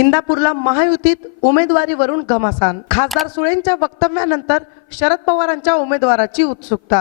इंदापूरला महायुतीत उमेदवारीवरून घमासान. खासदार सुळेंच्या वक्तव्यानंतर शरद पवारांच्या उमेदवाराची उत्सुकता.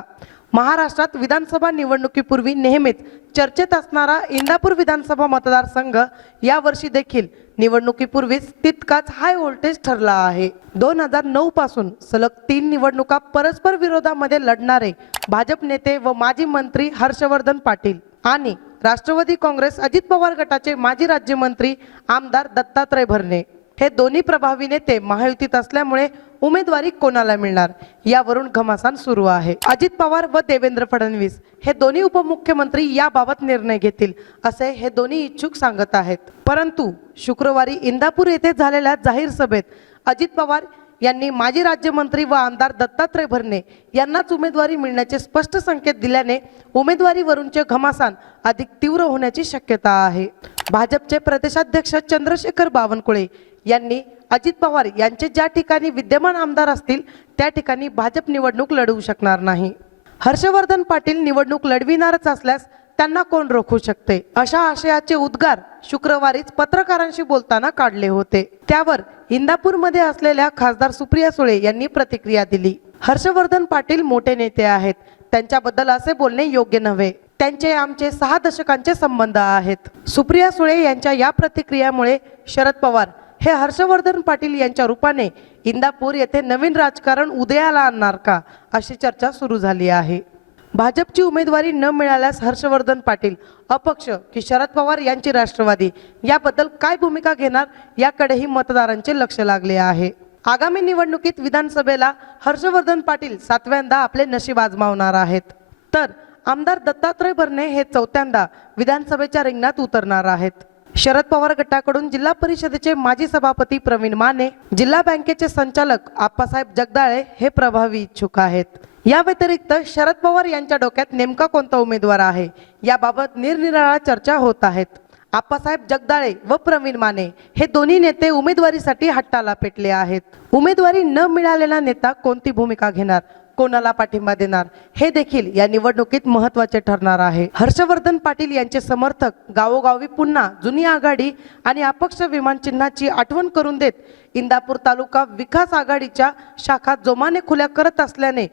महाराष्ट्रात विधानसभा निवडणुकीपूर्वी नेहमीच चर्चेत असणारा इंदापूर विधानसभा मतदारसंघ यावर्षी देखील निवडणुकीपूर्वीच तितकाच हाय व्होल्टेज ठरला आहे. दोन हजार नऊ पासून सलग तीन निवडणुका परस्पर विरोधामध्ये लढणारे भाजप नेते व माजी मंत्री हर्षवर्धन पाटील आणि राष्ट्रवादी काँग्रेस अजित पवार गटाचे माजी राज्यमंत्री आमदार दत्तात्रय भरणे. हे दोन्ही प्रभावी नेते महायुतीत असल्यामुळे उमेदवारी कोणाला मिळणार? यावरून घमासान सुरू आहे. अजित पवार व देवेंद्र फडणवीस हे दोन्ही उपमुख्यमंत्री याबाबत निर्णय घेतील असे हे दोन्ही इच्छुक सांगत आहेत. परंतु शुक्रवारी इंदापूर येथे झालेल्या जाहीर सभेत अजित पवार यांनी माजी राज्यमंत्री व आमदार दत्तात्रय भरणे यांनाच उमेदवारी मिळण्याचे स्पष्ट संकेत दिल्याने उमेदवारीवरूनचे घमासान अधिक तीव्र होण्याची शक्यता आहे. भाजपचे प्रदेशाध्यक्ष चंद्रशेखर बावनकुळे यांनी अजित पवार यांचे ज्या ठिकाणी विद्यमान आमदार असतील त्या ठिकाणी भाजप निवडणूक लढवू शकणार नाही. हर्षवर्धन पाटील निवडणूक लढविणारच असल्यास त्यांना कोण रोखू शकते? अशा आशयाचे उद्गार शुक्रवारीच पत्रकारांशी बोलताना काढले होते. त्यावर इंदापूरमध्ये असलेल्या खासदार सुप्रिया सुळे यांनी प्रतिक्रिया दिली. हर्षवर्धन पाटील मोठे नेते आहेत. त्यांच्याबद्दल असे बोलणे योग्य नव्हे. त्यांचे आमचे सहा दशकांचे संबंध आहेत. सुप्रिया सुळे यांच्या या प्रतिक्रियामुळे शरद पवार हे हर्षवर्धन पाटील यांच्या रूपाने इंदापूर येथे नवीन राजकारण उदयाला आणणार का अशी चर्चा सुरू झाली आहे. भाजपची उमेदवारी न मिळाल्यास हर्षवर्धन पाटील अपक्ष की शरद पवार यांची राष्ट्रवादी? याबद्दल काय भूमिका घेणार? याकडेही मतदारांचे लक्ष लागले आहे. आगामी निवडणुकीत विधानसभेला हर्षवर्धन पाटील सातव्यांदा आपले नशीब आजमावणार आहेत. तर आमदार दत्तात्रय भरणे हे चौथ्यांदा विधानसभेच्या रिंगणात उतरणार आहेत. शरद पवार गटाकडून जिल्हा परिषदेचे माजी सभापती प्रवीण माने जिल्हा बँकेचे संचालक आप्पासाहेब जगदाळे हे प्रभावी इच्छुक आहेत. या व्यतिरिक्त शरद पवार यांच्या डोक्यात नेमका कोणता उमेदवार आहे? याबाबत निरनिराळ्या चर्चा होत आहेत. आप्पासाहेब जगदाळे व प्रवीण माने हे दोन्ही नेते उमेदवारीसाठी हट्टाला पेटले आहेत. उमेदवारी न मिळालेला नेता कोणती भूमिका घेणार? कोणाला पाठिंबा देणार? हे देखील या निवडणुकीत महत्त्वाचे ठरणार आहे. हर्षवर्धन पाटील यांचे समर्थक गावोगावी पुन्हा जुनी आघाडी आणि अपक्ष विमान चिन्हाची आठवण करून देत इंदापूर तालुका विकास आघाडीच्या शाखा जोमाने खुल्या करत असल्याने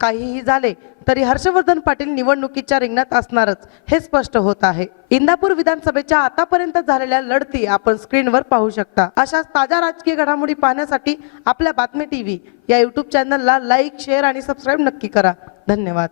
काहीही झाले तरी हर्षवर्धन पाटील निवडणुकीच्या रिंगणात असणारच हे स्पष्ट होत आहे. इंदापूर विधानसभेच्या आतापर्यंत झालेल्या लढती आपण स्क्रीनवर पाहू शकता. अशाच ताज्या राजकीय घडामोडी पाहण्यासाठी आपल्या बातमी टीव्ही या युट्यूब चॅनलला लाईक शेअर आणि सबस्क्राईब नक्की करा. धन्यवाद.